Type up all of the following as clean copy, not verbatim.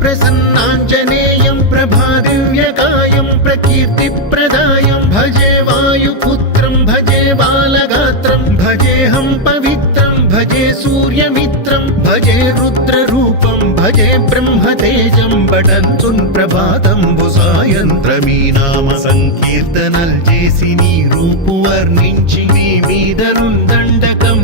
प्रसन्नाञ्जनेयं प्रभादिव्यकायं प्रकीर्तिप्रदायं भजे वायुपुत्रं भजे बालगात्रं भजेऽहं पवित्रं भजे सूर्यमित्रं भजे रुद्ररूपं भजे ब्रह्मतेजं बटन्तुन् ప్రభాతంబు సాయంత్రమీ నామ సంకీర్తనల్ చేసి నీ రూపు వర్ణించి నీ మీదనుందండకం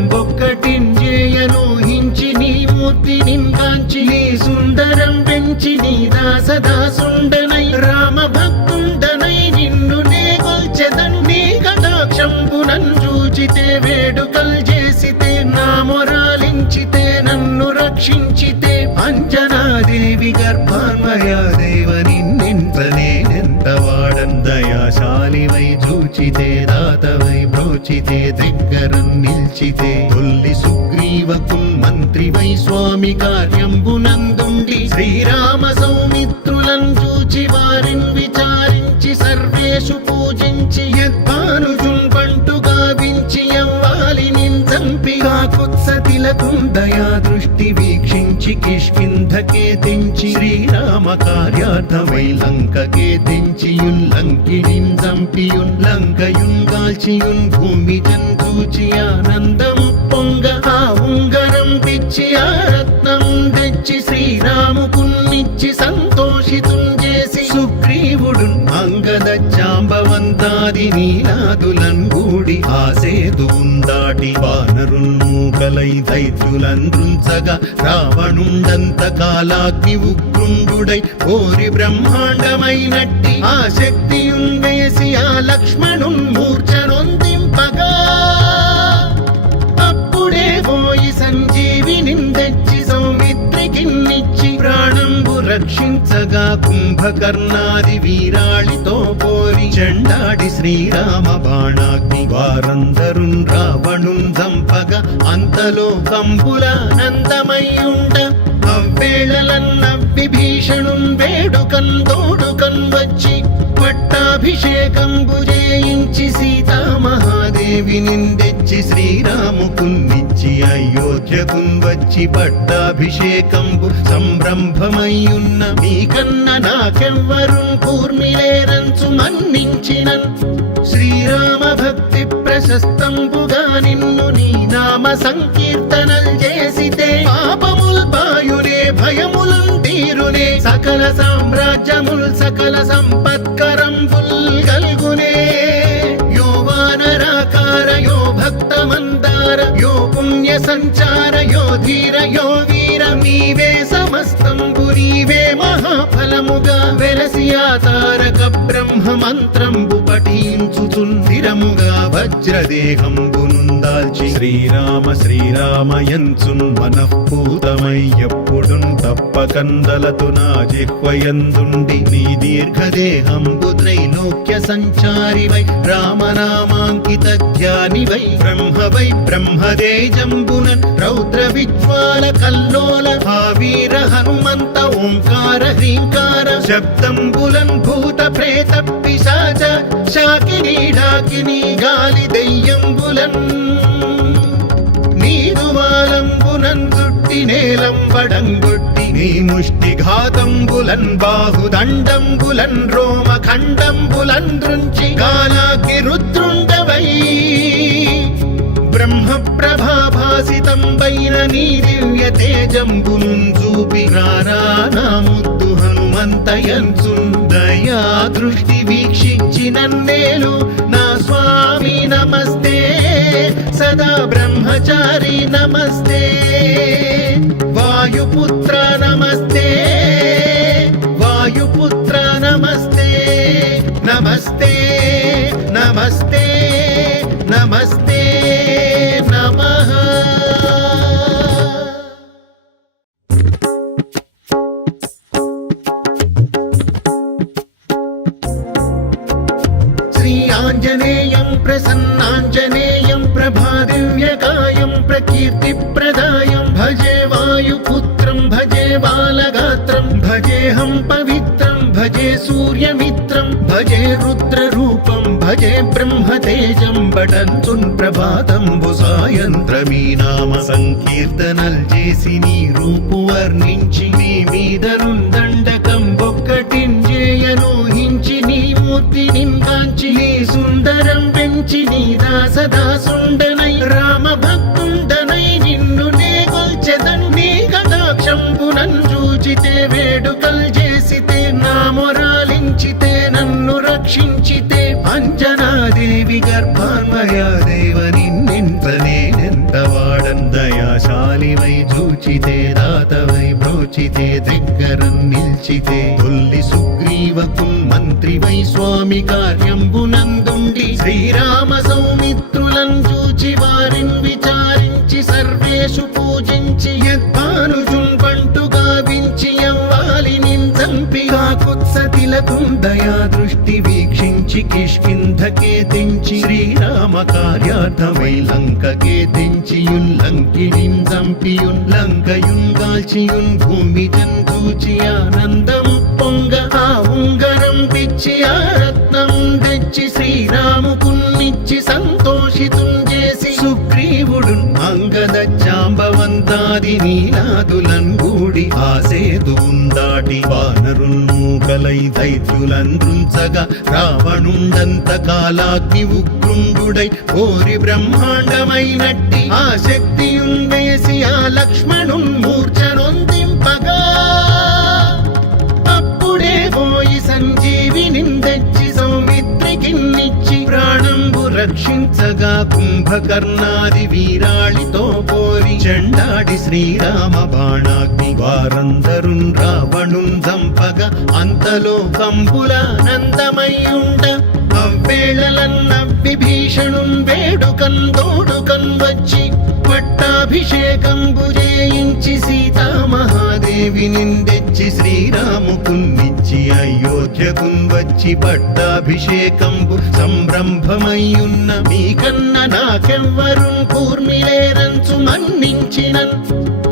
ఒక్కటింజేయనూహించి నీ మూర్తి నింగాంచి నీ సుందరం పెంచి నీ దాసదాసుండనై రామ భక్తుండనై నిన్ను నే కొల్చెదన్ నీ కటాక్షంబునన్ చూచితే వేడుకల్ చేసితే నా మొరాలించితే నన్ను రక్షించితే అంజనాదేవి గర్భాన్మయా దేవ నిన్నెంత వాడన్ దయాశాలివై చూచితే దాతవై బ్రోచితే దగ్గరం నిల్చితే తొల్లి సుగ్రీవకుల్ మంత్రివై స్వామి కార్యంబునందుండి శ్రీరామ సౌమిత్రులను చూచి వారిని విచారించి సర్వేషు పూజించి యద్భానుజున్ పంటు గావించి యవ్వాలి నిందంపి కాకుత్సతిలకుం దయా దృష్టి వీక్షించి కిష్కింధకే తెంచి శ్రీరామ కార్యార్థమై లంకకే తెంచియున్ లంకిణిన్ చంపియున్ లంకయున్ గాల్చియున్ భూమి జంతూచి ఆనందం పొంగ ఆ ఉంగరం పిచ్చి ఆ రత్నం తెచ్చి శ్రీరాముకున్నిచ్చి సంతోషితున్ చేసి సుగ్రీవుడు అంగద జాంబవంతాది నీలాదులన్ గూడి ఆ సేతువున్ దాటి వానరున్ మూకలై దైత్యులందృంచగా రావణుండంత కాలాగ్ని ఉగ్రుండుడై కోరి బ్రహ్మాండమైనట్టి ఆ శక్తియున్ వేసి ఆ లక్ష్మణున్ మూర్ఛనొందింపగా అప్పుడే పోయి సంజీవిని తెచ్చి సౌమిత్రికిన్నిచ్చి ప్రాణంబు రక్షించగా కుంభకర్ణాది వీరాళితో పోరి చెండాడి శ్రీరామ బాణాగ్ని వారందరున్ రావణున్ చంపగా అంతలో కంబుల నందమయ్యుండ అవ్వేళలన్న విభీషణున్ వేడుకన్ తోడుకన్ వచ్చి పట్టాభిషేకంబు చేయించి సీతామహాదేవి నిందెచ్చి శ్రీరాముకున్నిచ్చి అయోధ్యకున్ వచ్చి పట్టాభిషేకంబు సంరంభమయ్యున్న మీకన్న నాకెవ్వరున్ కూర్మిలేరంచు మన్నించినన్ శ్రీరామ భక్తి ప్రశస్తంబుగా నిన్ను నీ నామ సంకీర్తనల్ చేసితే పాపముల్ పాయునే భయములున్ తీరునే సకల సామ్రాజ్యముల్ సకల సంపత్కరంబుల్ గల్గునే యో వానరాకార యో భక్త మందార యో పుణ్య సంచార యో ధీర యో వీర నీవే సమస్తంబు నీవే మహాఫలముగా వెలసి ఆ తారక బ్రహ్మ మంత్రంబు పఠించుచున్ స్థిరముగా వజ్రదేహంబునుందాల్చి శ్రీరామ శ్రీరామయంచున్ మనఃపూతమై ఎప్పుడున్ తప్పకందలతు నా జిహ్వయందుండి నీ దీర్ఘదేహంబు త్రైలోక్య సంచారివై రామనామాంకిత ధ్యానివై బ్రహ్మవై బ్రహ్మదేజంబునన్ రౌద్ర విజ్వాల కల్లోల వీర హనుమంత ఓంకార హ్రీంకార శబ్దంబులన్ భూత ప్రేత పిశాచ శాకినీ డాకినీ గాలి దెయ్యంబులన్ నీదువాలంబునన్ చుట్టి నేలంబడంగొట్టి నీ ముష్టి ఘాతంబులన్ బాహుదండంబులన్ రోమ ఖండంబులన్ దృంచి కాలాగ్ని రుద్రుండవై బ్రహ్మ ప్రభాభాసితంబైన నీ దివ్య తేజంబునున్ చూపి రానా ముద్దు హనుమంతయంచున్ దయా దృష్టి వీక్షించి నన్నేలు నా స్వామి నమస్తే సదా బ్రహ్మచారి నమస్తే వాయుపుత్ర నమస్తే వాయుపుత్ర నమస్తే నమస్తే నమస్తే నమస్తే నమః. శ్రీ ఆంజనేయం ప్రసన్నాంజనేయం ప్రభాదివ్యకాయం ప్రకీర్తిప్రదాయం భజే వాయుపుత్రం భజే బాలగాత్రం భజేऽహం పవిత్రం భజే సూర్యమిత్రం భజే రుద్రరూపం భజే బ్రహ్మతేజం బటంచున్ ప్రభాతంబు సాయంత్రమీ నామ సంకీర్తనల్ చేసి నీ రూపు వర్ణించి నీ మీదనుందండకం ఒక్కటింజేయనూహించి నీ మూర్తి నింకాంచి నీ సుందరం పెంచి నీ దాసదాసుండనై రామ భక్తుండనై నిన్ను నే కొల్చెదన్ నీ కటాక్షంబునన్ చూచితే వేడుకల్ చేసితే నా మొరాలించితే నన్ను రక్షించితే అంజనాదేవి గర్భాన్మయా దేవ నిన్నెంత నేనెంత వాడన్ దయాశాలివై చూచితే దాతవై బ్రోచితే దగ్గరం నిల్చితే తొల్లి సుగ్రీవకున్ మంత్రివై స్వామి కార్యంబునందుండి శ్రీరామ సౌమిత్రులను చూచి వారిని విచారించి సర్వేషు పూజించి యద్భానుజున్ పంటు గావించి యవ్వాలి నించంపి కాకుత్సతిలకుం దయా దృష్టి వీక్షించి కిష్కింధకే తెంచి శ్రీరామ కార్యార్థమై లంకకే తెంచియున్ లంకిణిం చంపియున్ లంకయున్ గాల్చియున్ భూమి జంతూచి ఆనందం పొంగ ఆ ఉంగరం పిచ్చి ఆ రత్నం తెచ్చి శ్రీరాముకున్నిచ్చి సంతోషితుం చేసి సుగ్రీవుడు అంగద జాంబవంతాది నీలాదులన్ గూడి ఆసేదు దాటి వానరుల్ మూకలై దైత్యులందృంచగా రావణుండంత కాలాగ్ని ఉగ్రుండుడై కోరి బ్రహ్మాండమైనట్టి ఆ శక్తియున్ వేసి ఆ లక్ష్మణున్ మూర్ఛనొందింపగా అప్పుడే పోయి సంజీవిని తెచ్చి సౌమిత్రికిన్నిచ్చి ప్రాణంబు రక్షించగా కుంభకర్ణాది వీరాళితో పోరి చెండాడి శ్రీరామ బాణాగ్ని వారందరున్ రావణున్ చంపగా అంతలో కంపులానందమయ్యుండ అవ్వేళలన్న విభీషణున్ వేడుకన్ తోడుకన్ వచ్చి పట్టాభిషేకంబు చేయించి సీతామహాదేవి నిందెచ్చి శ్రీరాముకున్నిచ్చి అయోధ్యకున్ వచ్చి పట్టాభిషేకంబు సంరంభమయ్యున్న మీకన్న నాకెవ్వరున్ కూర్మిలేరంచు మన్నించినన్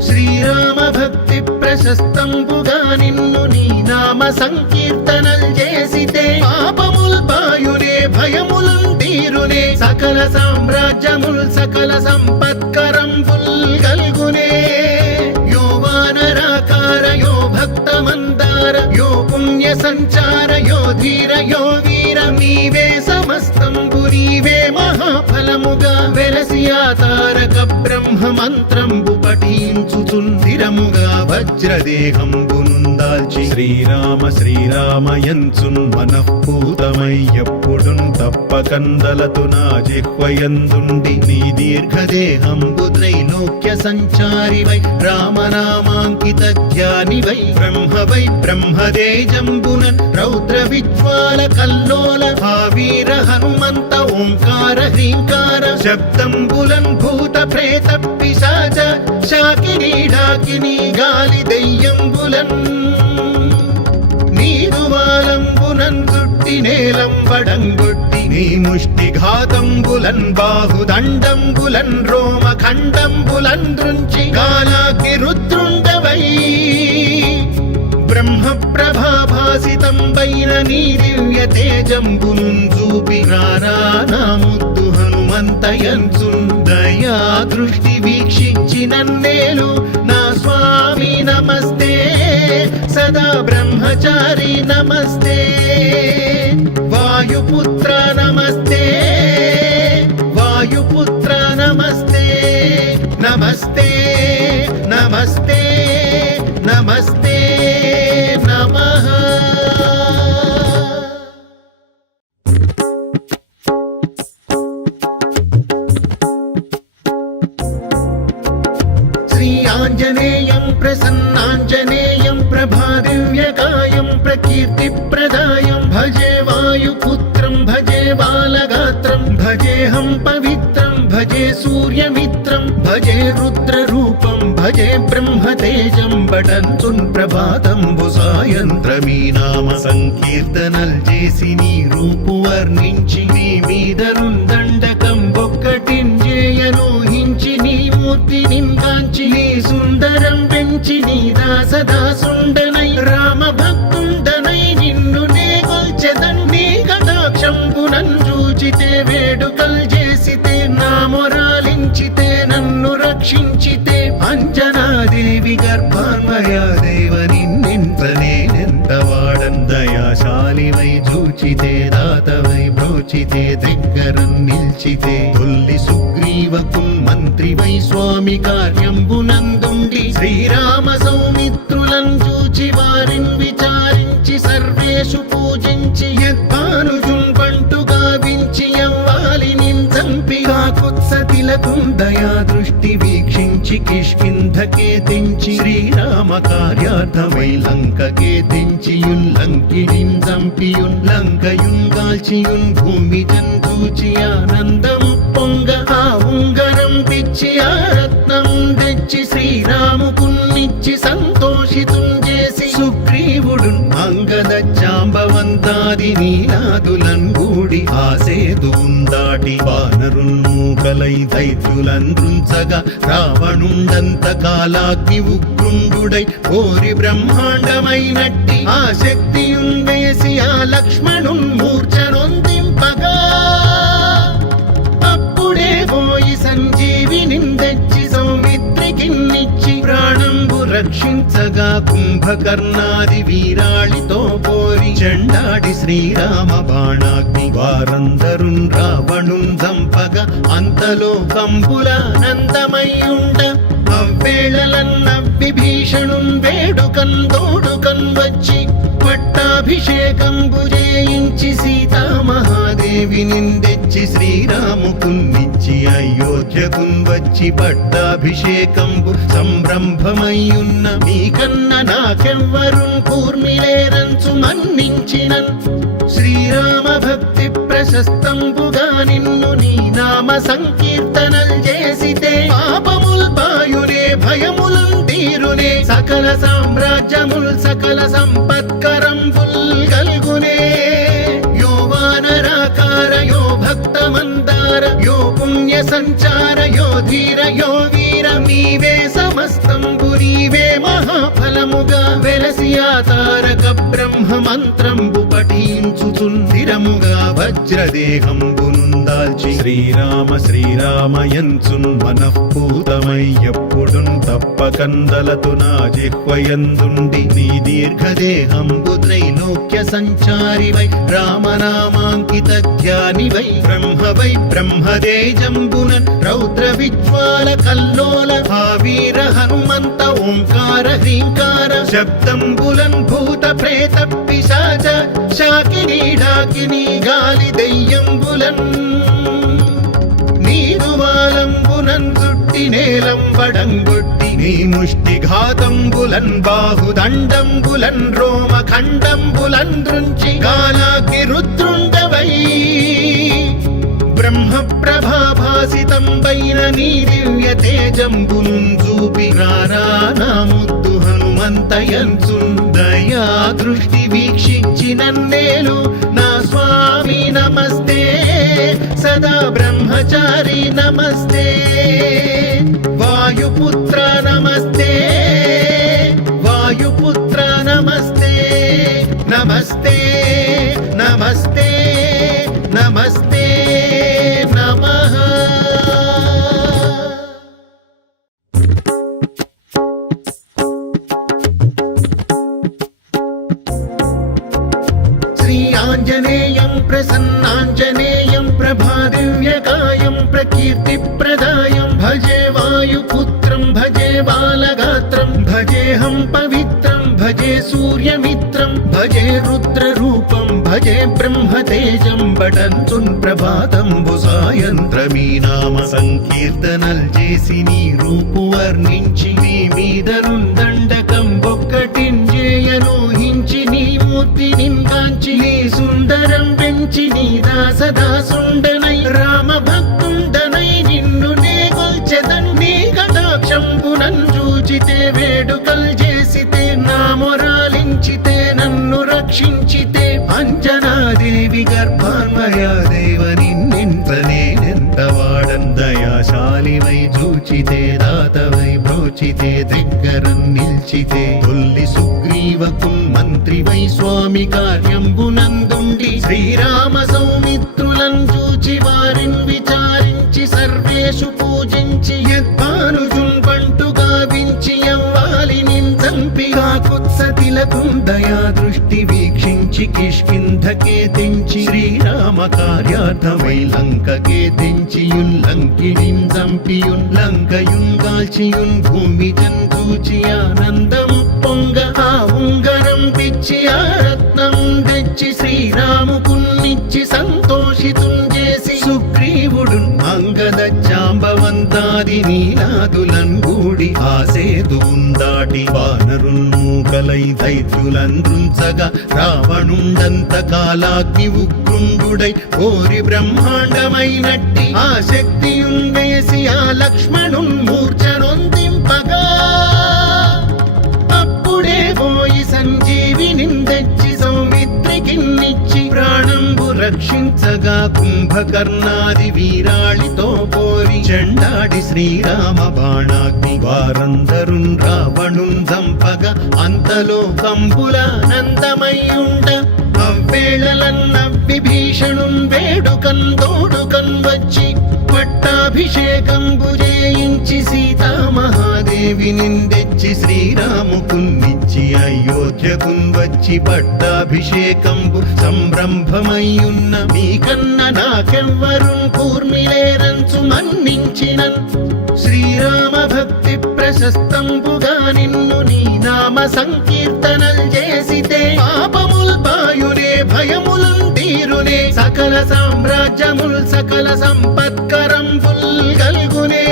శ్రీరామ భక్తి ప్రశస్తంబుగా నిన్ను నీ నామ సంకీర్తనల్ చేసితే పాపముల్ పాయునే భయములున్ తీరునే సకల సామ్రాజ్యముల్ సకల సంపత్కరంబుల్ గల్గునే యో వానరాకార యో భక్త మందార యో పుణ్య సంచార యో ధీర యో వీర నీవే సమస్తంబు నీవే మహాఫలముగా వెలసి ఆ తారక బ్రహ్మ మంత్రంబు పఠించుచుందిరముగా వజ్రదేహంబునుందాల్చి శ్రీరామ శ్రీరామయంచున్ మనఃపూతమై ఎప్పుడున్ తప్పకందలతు నా జిహ్వయందుండి నీ దీర్ఘదేహంబు త్రైలోక్య సంచారివై రామనామాంకిత ధ్యానివై బ్రహ్మవై బ్రహ్మదేజంబునన్ రౌద్ర విజ్వాల కల్లోల భావీర హనుమంత ఓంకార హ్రీంకార శబ్దంబులన్ భూత ప్రేత పిశాచ శాకినీ డాకినీ గాలి దెయ్యంబులన్ నీదువాలంబునన్ చుట్టి నేలంబడంగొట్టి నీ ముష్టిఘాతంబులన్ బాహుదండంబులన్ రోమఖండంబులన్ దృంచి గాలాగ్ని రుద్రుండవై బ్రహ్మ ప్రభాభాసితంబైన నీ దివ్య తేజంబునున్ చూపి రారా నా ముద్దు హనుమంతయంచున్ దయా దృష్టి వీక్షించి నన్నేలు నా స్వామి నమస్తే సదా బ్రహ్మచారి నమస్తే వాయుపుత్ర నమస్తే వాయుపుత్ర నమస్తే నమస్తే నమస్తే నమస్తే నమః. శ్రీ ఆంజనేయం ప్రసన్నాంజనేయం ప్రభాదివ్యకాయం ప్రకీర్తిప్రదాయం భజే వాయుపుత్రం భజే బాలగాత్రం భజేహం పవిత్రం భజే సూర్యమిత్రం భజే రుద్రరూపం భజే బ్రహ్మతేజం బటంచున్ ప్రభాతంబు సాయంత్రమీ నామ సంకీర్తనల్ చేసి నీ రూపు వర్ణించి నీ మీదనుందండకం ఒక్కటింజేయనూహించి నీ మూర్తి నింకాంచి నీ సుందరం పెంచి నీ దాసదాసుండనై రామ భక్తుండనై నిన్ను నే కొల్చెదన్ నీ కటాక్షంబునన్ చూచి రక్షించితే అంజనాదేవి గర్భాన్వయాదేవ నిన్నెంత వాడందయాశాలివై చూచితే దాతవై బ్రోచితే దగ్గరం నిల్చితే తొల్లి సుగ్రీవకు మంత్రివై స్వామి కార్యంబునందుండి శ్రీరామ సౌమిత్రులను చూచి వారిని విచారించి సర్వేషు పూజించి యద్భానుజున్ బంటు గావించి యవ్వాలిని చంపి కాకుత్సతిలకుం దయా దృష్టి వీక్షించి కిష్కింధకే తెంచి శ్రీరామ కార్యార్థమై లంకకే తెంచియున్ లంకినిన్ చంపియున్ లంకయున్ కాల్చియున్ భూమి జంతూచి ఆనందం పొంగ ఆ ఉంగరం పిచ్చి ఆ రత్నం తెచ్చి శ్రీరాముకున్నిచ్చి సంతోషితుం చేసి సుగ్రీవుడు అంగద జాంబవంతాది నీలాదులన్ గూడి ఆ సేతువున్ దాటి వానరున్ మూకలై దైత్యులందృంచగా రావణుండంత కాలాగ్ని ఉగ్రుండుడై కోరి బ్రహ్మాండమైనట్టి ఆ శక్తియున్ వేసి ఆ లక్ష్మణున్ మూర్ఛనొందింపగా అప్పుడే పోయి సంజీవిని తెచ్చి సౌమిత్రికిన్నిచ్చి ప్రాణంబు రక్షించగా కుంభకర్ణాది వీరాళితో పోరి చెండాడి శ్రీరామ బాణాగ్ని వారందరున్ రావణున్ చంపగా అంతలో కంబులానందమయ్యుండ అవ్వేళలన్నవ్విభీషణున్ వేడుకన్ తోడుకన్ వచ్చి పట్టాభిషేకంబు చేయించి సీతామహాదేవి నిందెచ్చి శ్రీరాముకున్నిచ్చి అయోధ్యకున్ వచ్చి పట్టాభిషేకంబు సంరంభమయ్యున్న మీకన్న నాకెవ్వరున్ కూర్మిలేరంచు మన్నించినన్ శ్రీరామ భక్తి ప్రశస్తంబుగా నిన్ను నీ నామ సంకీర్తనల్ చేసితే పాపముల్ పాయునే భయములున్ తీరునే సకల సామ్రాజ్యముల్ సకల సంపత్కరంబుల్ గల్గునే యో వానరాకార యో భక్త మందార యో పుణ్య సంచార యో ధీర యో వీర నీవే సమస్తంబు నీవే మహాఫలముగా వెలసి ఆ తారక బ్రహ్మ మంత్రంబు పఠించుచుందిరముగా వజ్రదేహంబునుందాల్చి శ్రీరామ శ్రీరామయంచున్ మనఃపూతమై ఎప్పుడున్ తప్పకందలతు నా జిహ్వయందుండి నీ దీర్ఘదేహంబు త్రైలోక్య సంచారివై రామనామాంకిత ధ్యానివై బ్రహ్మవై బ్రహ్మదేజంబునన్ రౌద్ర విజ్వాల కల్లోల భావీర హనుమంత ఓంకార హ్రీంకార శబ్దంబులన్ భూత ప్రేత పిశాచ శాకినీ డాకినీ గాలి దెయ్యంబులన్ నీరువాలంబునన్ చుట్టి నేలంబడంగొట్టి నీ ముష్టిఘాతంబులన్ బాహుదండంబులన్ రోమ ఖండంబులన్ దృంచి గాలాగ్ని రుద్రుండవై బ్రహ్మ ప్రభాభాసితంబైన నీ దివ్య తేజంబును చూపి రారా నా ముద్దు హనుమంతయంచున్ దయా దృష్టి వీక్షించి నన్నేలు నా స్వామి నమస్తే సదా బ్రహ్మచారి నమస్తే వాయుపుత్ర నమస్తే వాయుపుత్ర నమస్తే నమస్తే నమస్తే నమస్తే నమః. శ్రీ ఆంజనేయం ప్రసన్నాంజనేయం ప్రభాదివ్యకాయం ప్రకీర్తిప్రదాయం భజే వాయుపుత్రం భజే బాలగాత్రం భజేహం పవిత్రం భజే సూర్యమిత్రం భజే రుద్రరూపం భజే బ్రహ్మతేజం బటంచున్ ప్రభాతంబు సాయంత్రమీ నామ సంకీర్తనల్ చేసి నీ రూపు వర్ణించి నీ మీదనున్ దండకం ఒక్కటింజేయనూహించి నీ మూర్తిని కాంచి నీ సుందరం పెంచి నీ దాసదాసుండనై రామ భక్తుండనై నిన్ను నే గొల్చెదన్ నీ కటాక్షంబునన్ చూచితే వేడుకల్ చేసితే నా మొరాలించితే నన్ను రక్షించితే అంజనాదేవి గర్భాన్వయాదేవ నిన్నెంత వాడందయాశాలివై చూచితే దాతవై బ్రోచితే దగ్గరం నిల్చితే తొల్లి సుగ్రీవకు మంత్రివై స్వామి కార్యంబునందుండి శ్రీరామ సౌమిత్రులను చూచి వారిని విచారించి సర్వేషు పూజించి యద్భానుజు కిష్కింధకే తెంచి శ్రీరామ కార్యార్థమై లంకకే తెంచియున్ లంకిణిన్ చంపియున్ లంకయుంగాల్చియున్ భూమి జంతూచి ఆనందం పొంగ ఆ ఉంగరం పిచ్చి ఆ రత్నం తెచ్చి శ్రీరాముకున్నిచ్చి సంతోషితున్ చేసి సుగ్రీవుడు అంగద జాంబవంతాది నీలాదులన్ గూడి ఆసేదు ఉందాటి వానరుల్ మూకలై దైత్యులందృంచగా రావణుండంత కాలాగ్ని ఉగ్రుండుడై కోరి బ్రహ్మాండమైనట్టి ఆ శక్తియున్ వేసి ఆ లక్ష్మణున్ మూర్ఛనొందింపగా అప్పుడే పోయి సంజీవిని తెచ్చి సౌమిత్రికిన్నిచ్చి ప్రాణంబు రక్షించగా కుంభకర్ణాది వీరాళితో పోరి చెండాడి శ్రీరామ బాణాగ్ని వారందరున్ రావణున్ చంపగా అంతలో కంబులానందమయ్యుండ అవ్వేళలన్న విభీషణున్ వేడుకన్ తోడుకన్ వచ్చి పట్టాభిషేకంబు చేయించి సీతామహాదేవిని తెచ్చి శ్రీరాముకున్నిచ్చి అయోధ్యకున్ వచ్చి పట్టాభిషేకంబు సంరంభమయ్యున్న మీకన్న నాకెవ్వరున్ కూర్మిలేరంచు మన్నించినన్ శ్రీరామ భక్తి ప్రశస్తంబుగా నిన్ను నీ నామ సంకీర్తనల్ చేసితే పాపముల్ పాయునే భయములున్ తీరునే సకల సామ్రాజ్యముల్ సకల సంపత్కరంబుల్ గల్గునే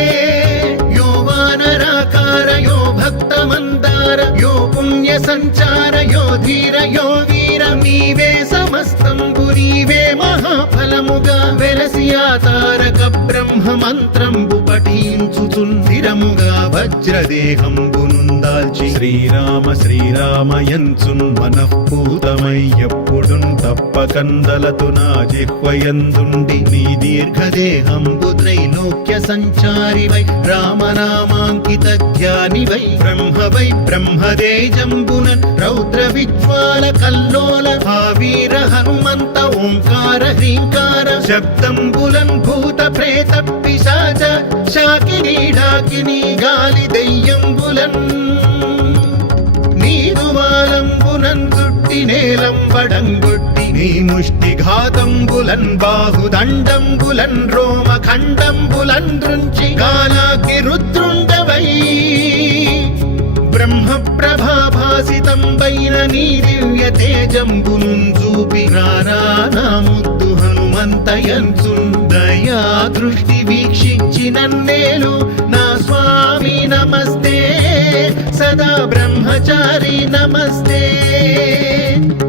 యో వానరాకార యో భక్త మందార యో పుణ్య సంచార యో ధీర యో వీర నీవే సమస్తంబు నీవే మహాఫలముగా వెలసి ఆ తారక బ్రహ్మ మంత్రంబు పఠించుచుందిరముగా వజ్రదేహంబునుందాల్చి శ్రీరామ శ్రీరామయంచున్ మనఃపూతమై ఎప్పుడున్ తప్పకందలతు నా జిహ్వయందుండి నీ దీర్ఘదేహంబు త్రైలోక్య సంచారివై రామనామాంకిత ధ్యానివై బ్రహ్మదేజంబునన్ రౌద్ర విజ్వాల కల్లోల వీర హనుమంత ఓంకార హ్రీంకార శబ్దంబులన్ భూత ప్రేత పిశాచ శాకిని ఢాకిని గాలి దెయ్యంబులన్ నీరువాలంబునన్ చుట్టి నేలంబడంగొట్టి నీ ముష్టి ఘాతంబులన్ బాహుదండంబులన్ రోమ ఖండంబులన్ దృంచి గాలాకి రుద్రుండవై బ్రహ్మ ప్రభాభాసితంబైన నీ దివ్య తేజంబునున్ చూపి రానా ముద్దు హనుమంతయంచున్ దయా దృష్టి వీక్షించి నన్నేలు నా స్వామి నమస్తే సదా బ్రహ్మచారి నమస్తే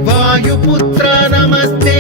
వాయుపుత్ర నమస్తే